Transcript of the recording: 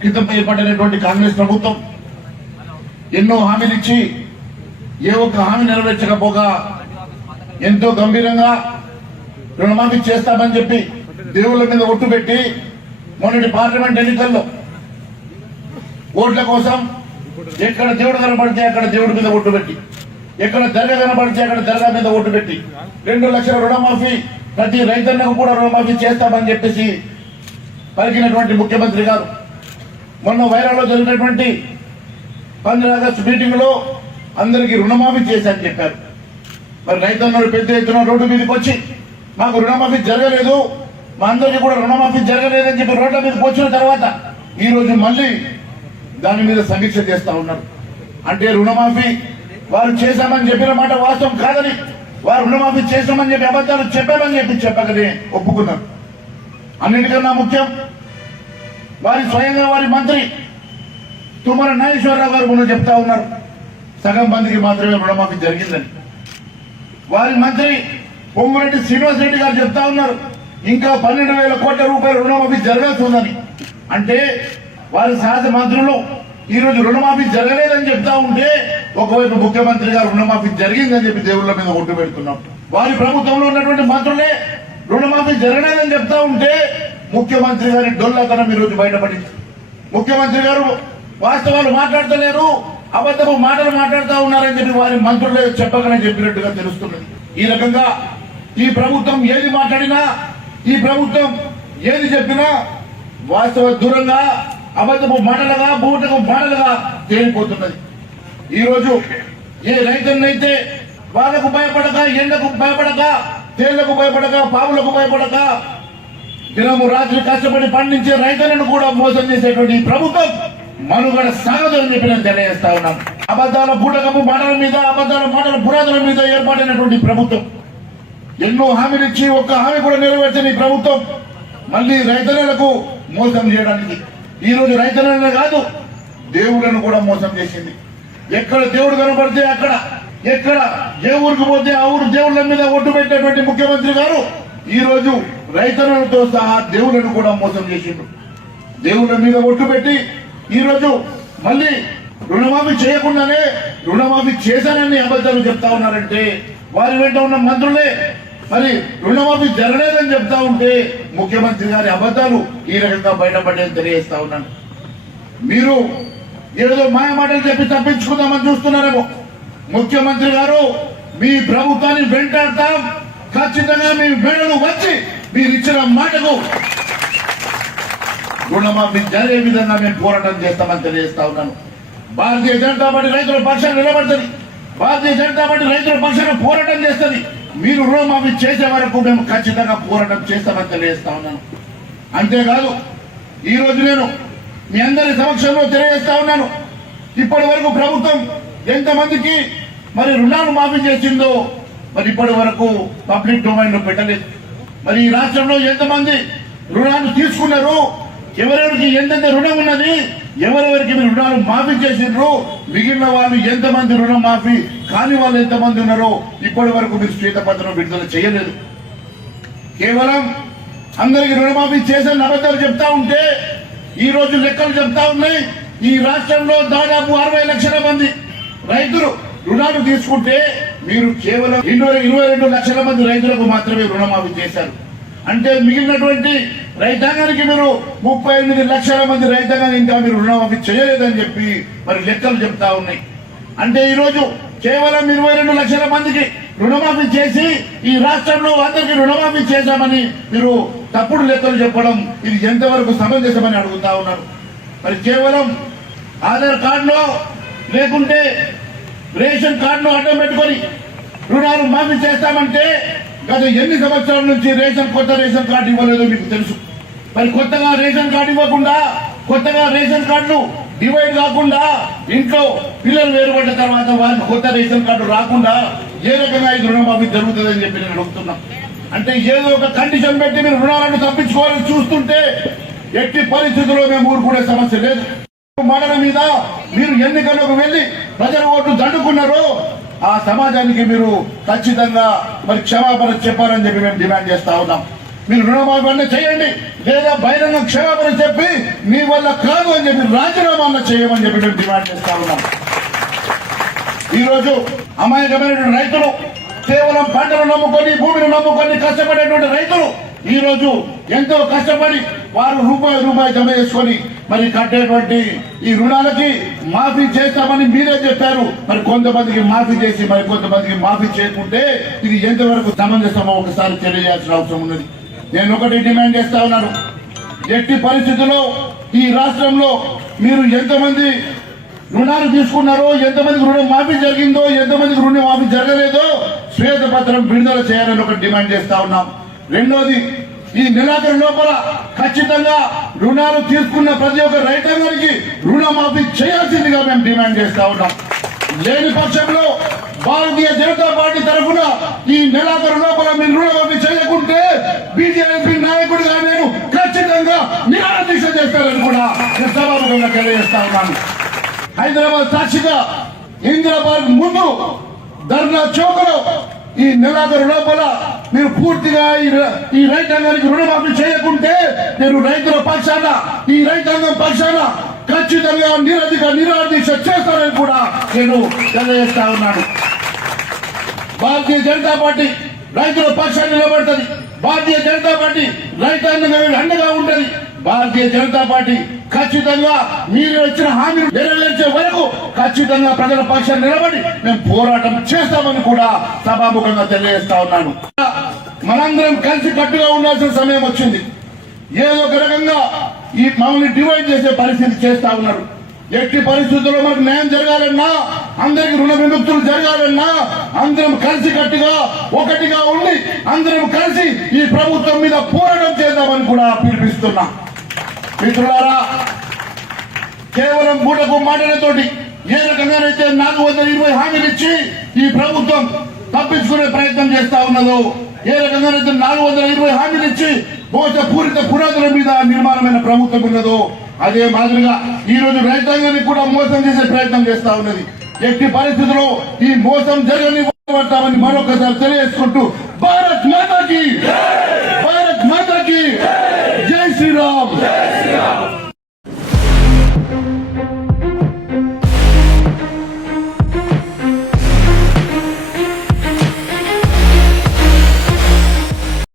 క్రితం ఏర్పడినటువంటి కాంగ్రెస్ ప్రభుత్వం ఎన్నో హామీలు ఇచ్చి ఏ ఒక్క హామీ నెరవేర్చకపోగా ఎంతో గంభీరంగా రుణమాఫీ చేస్తామని చెప్పి దేవుళ్ళ మీద ఒట్టు పెట్టి మొన్నటి పార్లమెంట్ ఎన్నికల్లో ఓట్ల కోసం ఎక్కడ దేవుడు కనపడితే అక్కడ దేవుడి మీద ఒట్టు పెట్టి ఎక్కడ దర్గా కనపడితే అక్కడ దర్గా మీద ఓటు పెట్టి రెండు లక్షల రుణమాఫీ ప్రతి రైతన్నకు కూడా రుణమాఫీ చేస్తామని చెప్పేసి పలికినటువంటి ముఖ్యమంత్రి గారు మొన్న వైరాలో జరిగినటువంటి పంద్ర ఆగస్టు మీటింగ్లో అందరికీ రుణమాఫీ చేశారని చెప్పారు. మరి రైతన్నలు పెద్ద ఎత్తున రోడ్డు మీదకి వచ్చి మాకు రుణమాఫీ జరగలేదు మా అందరికీ కూడా రుణమాఫీ జరగలేదని చెప్పి రోడ్ల మీదకి వచ్చిన తర్వాత ఈ రోజు మళ్ళీ దాని మీద సమీక్ష చేస్తా ఉన్నారు. అంటే రుణమాఫీ వారు చేశామని చెప్పిన మాట వాస్తవం కాదని వారు రుణమాఫీ చేశామని చెప్పి అబద్ధాలు చెప్పామని చెప్పి చెప్పకనే ఒప్పుకున్నారు. అన్నిటికన్నా ముఖ్యం వారి స్వయంగా వారి మంత్రి తుమ్మల నాగేశ్వరరావు గారు మొన్న చెప్తా ఉన్నారు. సగం మందికి మాత్రమే రుణమాఫీ జరిగిందని. వారి మంత్రి పొంగురెడ్డి శ్రీనివాస్ రెడ్డి గారు చెప్తా ఉన్నారు. ఇంకా పన్నెండు వేల కోట్ల రూపాయల రుణమాఫీ జరగాల్సి అంటే వారి సహజ మంత్రులు ఈ రోజు రుణమాఫీ జరగలేదని చెప్తా ఉంటే ఒకవైపు ముఖ్యమంత్రి గారు రుణమాఫీ జరిగిందని చెప్పి దేవుళ్ళ మీద ఒట్టు పెడుతున్నాం. వారి ప్రభుత్వంలో ఉన్నటువంటి మంత్రులే రుణమాఫీ జరగలేదని చెప్తా ఉంటే ముఖ్యమంత్రి గారి డొల్లతనం ఈ రోజు బయటపడింది. ముఖ్యమంత్రి గారు వాస్తవాలు మాట్లాడతలేరు అబద్ధపు మాటలు మాట్లాడుతూ ఉన్నారని చెప్పి వారి మంత్రులే చెప్పకనే చెప్పినట్టుగా తెలుస్తున్నది. ఈ రకంగా ఈ ప్రభుత్వం ఏది మాట్లాడినా ఈ ప్రభుత్వం ఏది చెప్పినా వాస్తవ దూరంగా అబద్ధపు మాటలుగా బూటకు మాటలుగా తేలిపోతున్నది. ఈరోజు ఏ రైతున్నైతే వాళ్ళకు భయపడక ఎండకు భయపడక తేళ్ళకు భయపడక పావులకు భయపడక దినము రాత్రి కష్టపడి పండించే రైతులను కూడా మోసం చేసేటువంటి ప్రభుత్వం మనుగడ సాగదు అని చెప్పి నేను తెలియజేస్తా ఉన్నాం. అబద్ధాల బూటకపు మాటల మీద అబద్ధాల మాటల పురాతన మీద ఏర్పాటైనటువంటి ప్రభుత్వం. ఎన్నో హామీలు ఇచ్చి ఒక్క హామీ కూడా నెరవేర్చని ప్రభుత్వం మళ్ళీ రైతులకు మోసం చేయడానికి. ఈ రోజు రైతులనే కాదు దేవుళ్ళను కూడా మోసం చేసింది. ఎక్కడ దేవుడు కనపడితే అక్కడ ఎక్కడ ఏ ఊరికి పోతే ఆ ఊరు దేవుళ్ళ మీద ఒడ్డు పెట్టేటువంటి ముఖ్యమంత్రి గారు ఈ రోజు రైతులతో సహా దేవుళ్ళను కూడా మోసం చేసిండు దేవుళ్ళ మీద ఒట్టు పెట్టి ఈ రోజు మళ్ళీ రుణమాఫీ చేయకుండానే రుణమాఫీ చేశానని అబద్ధాలు చెప్తా ఉన్నారంటే వారి వెంట ఉన్న మంత్రులే. మరి రుణమాఫీ జరగలేదని చెప్తా ఉంటే ముఖ్యమంత్రి గారి అబద్ధాలు ఈ రకంగా బయటపడేది తెలియజేస్తా ఉన్నాను. మీరు ఏదో మాయ మాటలు చెప్పి తప్పించుకుందామని చూస్తున్నారేమో. ముఖ్యమంత్రి గారు మీ ప్రభుత్వాన్ని వెంటాడతాం. ఖచ్చితంగా మీ మెడలు వచ్చి మీరు ఇచ్చిన మాటకు రుణమాఫీ జరిగే విధంగా మేము పోరాటం చేస్తామని తెలియజేస్తా ఉన్నాను. భారతీయ జనతా పార్టీ రైతుల పక్షాన్ని నిలబడుతుంది. భారతీయ జనతా పార్టీ రైతుల పక్షాన్ని పోరాటం చేస్తుంది. మీరు రుణమాఫీ చేసే వరకు మేము ఖచ్చితంగా పోరాటం చేస్తామని తెలియజేస్తా ఉన్నాను. అంతేకాదు ఈ రోజు నేను మీ అందరి సమక్షంలో తెలియజేస్తా ఉన్నాను. ఇప్పటి వరకు ప్రభుత్వం ఎంతమందికి మరి రుణాలు మాఫీ చేసిందో మరి ఇప్పటి వరకు పబ్లిక్ డొమైన్లో పెట్టలేదు. మరి ఈ రాష్ట్రంలో ఎంతమంది రుణాలు తీసుకున్నారు? ఎవరెవరికి ఎంతెంత రుణం ఉన్నది? ఎవరెవరికి మీరు రుణాలు మాఫీ చేసినారు మిగిలిన వాళ్ళు ఎంతమంది రుణం మాఫీ కాని వాళ్ళు ఎంతమంది ఉన్నారో ఇప్పటి వరకు మీరు శ్వేతపత్రం విడుదల చేయలేదు. కేవలం అందరికి రుణమాఫీ చేసిన అబద్ధాలు చెప్తా ఉంటే ఈ రోజు లెక్కలు చెప్తా ఉన్నాయి. ఈ రాష్ట్రంలో దాదాపు అరవై లక్షల మంది రైతులు రుణాలు తీసుకుంటే మీరు కేవలం ఇరవై ఇరవై రెండు లక్షల మంది రైతులకు మాత్రమే రుణమాఫీ చేశారు. అంటే మిగిలినటువంటి రైతాంగానికి మీరు ముప్పై ఎనిమిది లక్షల మంది రైతాంగాన్ని ఇంకా మీరు రుణమాఫీ చేయలేదని చెప్పి మరి లెక్కలు చెప్తా ఉన్నాయి. అంటే ఈరోజు కేవలం ఇరవై రెండు లక్షల మందికి రుణమాఫీ చేసి ఈ రాష్ట్రంలో అందరికీ రుణమాఫీ చేశామని మీరు తప్పుడు లెక్కలు చెప్పడం ఇది ఎంతవరకు సమంజసమని అడుగుతా ఉన్నారు. మరి కేవలం ఆధార్ కార్డులో లేకుంటే రేషన్ కార్డును అడ్డం పెట్టుకొని రుణాలు మాఫీ చేస్తామంటే గత ఎన్ని సంవత్సరాల నుంచి రేషన్ కొత్త రేషన్ కార్డు ఇవ్వలేదో మీకు తెలుసు. మరి కొత్తగా రేషన్ కార్డు ఇవ్వకుండా కొత్తగా రేషన్ కార్డులు డివైడ్ కాకుండా ఇంట్లో పిల్లలు వేరుపడ్డ తర్వాత వారికి కొత్త రేషన్ కార్డు రాకుండా ఏ రకంగా ఇది రుణమాఫీ జరుగుతుందని చెప్పి నేను అడుగుతున్నా. అంటే ఏదో ఒక కండిషన్ పెట్టి మీరు రుణాలను తప్పించుకోవాలని చూస్తుంటే ఎట్టి పరిస్థితుల్లో మేము ఊరుకునే సమస్య లేదు. మాటల మీద మీరు ఎన్నికలకు వెళ్ళి ప్రజల ఓట్లు దండుకున్నారో. ఆ సమాజానికి మీరు ఖచ్చితంగా మరి క్షమాపణ చెప్పాలని చెప్పి మేము డిమాండ్ చేస్తా ఉన్నాం. మీరు రుణమాఫీ చేయండి. లేదా బహిరంగ క్షమాపణ చెప్పి మీ వల్ల కాదు అని చెప్పి రాజీనామా చేయమని చెప్పి మేము డిమాండ్ చేస్తా ఉన్నాం. ఈ రోజు అమాయకమైనటువంటి రైతులు కేవలం పంటను నమ్ముకొని భూమిని నమ్ముకొని కష్టపడేటువంటి రైతులు ఈ రోజు ఎంతో కష్టపడి వారు రూపాయి రూపాయి జమ చేసుకొని మరి కట్టేటువంటి ఈ రుణాలకి మాఫీ చేస్తామని మీరే చెప్పారు. మరి కొంతమందికి మాఫీ చేసి మరి కొంతమందికి మాఫీ చేయకుంటే ఇది ఎంతవరకు సమంజసమో ఒకసారి తెలియజేయాల్సిన అవసరం ఉన్నది. నేను ఒకటి డిమాండ్ చేస్తా ఉన్నాను. ఎట్టి పరిస్థితుల్లో ఈ రాష్ట్రంలో మీరు ఎంతమంది రుణాలు తీసుకున్నారో ఎంతమందికి రుణం మాఫీ జరిగిందో ఎంతమందికి రుణం మాఫీ జరగలేదో శ్వేతపత్రం విడుదల చేయాలని ఒక డిమాండ్ చేస్తా ఉన్నాం. రెండోది ఈ నెలాఖరు లోపల ఖచ్చితంగా రుణాలు తీసుకున్న ప్రతి ఒక్క రైతాంగానికి రుణమాఫీ చేయాల్సిందిగా మేము డిమాండ్ చేస్తా ఉన్నాం. లేని పక్షంలో భారతీయ జనతా పార్టీ తరఫున ఈ నెలాఖరు లోపల మీరు రుణమాఫీ చేయకుంటే బీజేపీ నాయకుడిగా నేను ఖచ్చితంగా నిరాదీక్ష చేస్తారని కూడా నేను సభాముఖంగా తెలియజేస్తా ఉన్నాను. హైదరాబాద్ సాక్షిగా ఇందిరాబాద్ ముందు ధర్నా చౌకలో ఈ నెలాఖరు లోపల మీరు పూర్తిగా ఈ ఈ రైతాంగానికి రుణమాఫీ చేయకుంటే నేను రైతుల పక్షాన ఈ రైతాంగం పక్షాన ఖచ్చితంగా నిరధిక నిరాదీక్ష చేస్తానని కూడా నేను తెలియజేస్తా ఉన్నాను. భారతీయ జనతా పార్టీ రైతుల పక్షాన్ని నిలబడుతుంది. భారతీయ జనతా పార్టీ రైతాంగం అండగా ఉంటది. భారతీయ జనతా పార్టీ ఖచ్చితంగా మీరు ఇచ్చిన హామీ నెరవేర్చే వరకు ఖచ్చితంగా ప్రజల పక్షాన్ని నిలబడి మేము పోరాటం చేస్తామని కూడా సభాముఖంగా తెలియజేస్తా ఉన్నాను. మనందరం కలిసి కట్టుగా ఉండాల్సిన సమయం వచ్చింది. ఏదో ఒక రకంగా ఈ మమ్మల్ని డివైడ్ చేసే పరిస్థితి చేస్తా ఉన్నారు. ఎట్టి పరిస్థితుల్లో మనకు న్యాయం జరగాలన్నా అందరికి రుణ విముక్తులు జరగాలన్నా అందరం కలిసి కట్టుగా ఒకటిగా ఉండి అందరం కలిసి ఈ ప్రభుత్వం మీద పోరాటం చేద్దామని కూడా పిలిపిస్తున్నా మిత్రులారా కేవలం మూటకు మాటలతోటి ఏ రకంగానైతే నాలుగు వందల ఇరవై హామీలు ఇచ్చి ఈ ప్రభుత్వం తప్పించుకునే ప్రయత్నం చేస్తా ఉన్నదో ఏ రకంగా నాలుగు వందల ఇరవై హామీలు ఇచ్చి మోసపూరిత పునాదుల మీద నిర్మాణమైన ప్రభుత్వం ఉన్నదో అదే మాదిరిగా ఈ రోజు రైతాంగాన్ని కూడా మోసం చేసే ప్రయత్నం చేస్తా ఉన్నది. ఎట్టి పరిస్థితుల్లో ఈ మోసం జరగని పడతామని మరొకసారి తెలియజేసుకుంటూ భారత్ మాతాకి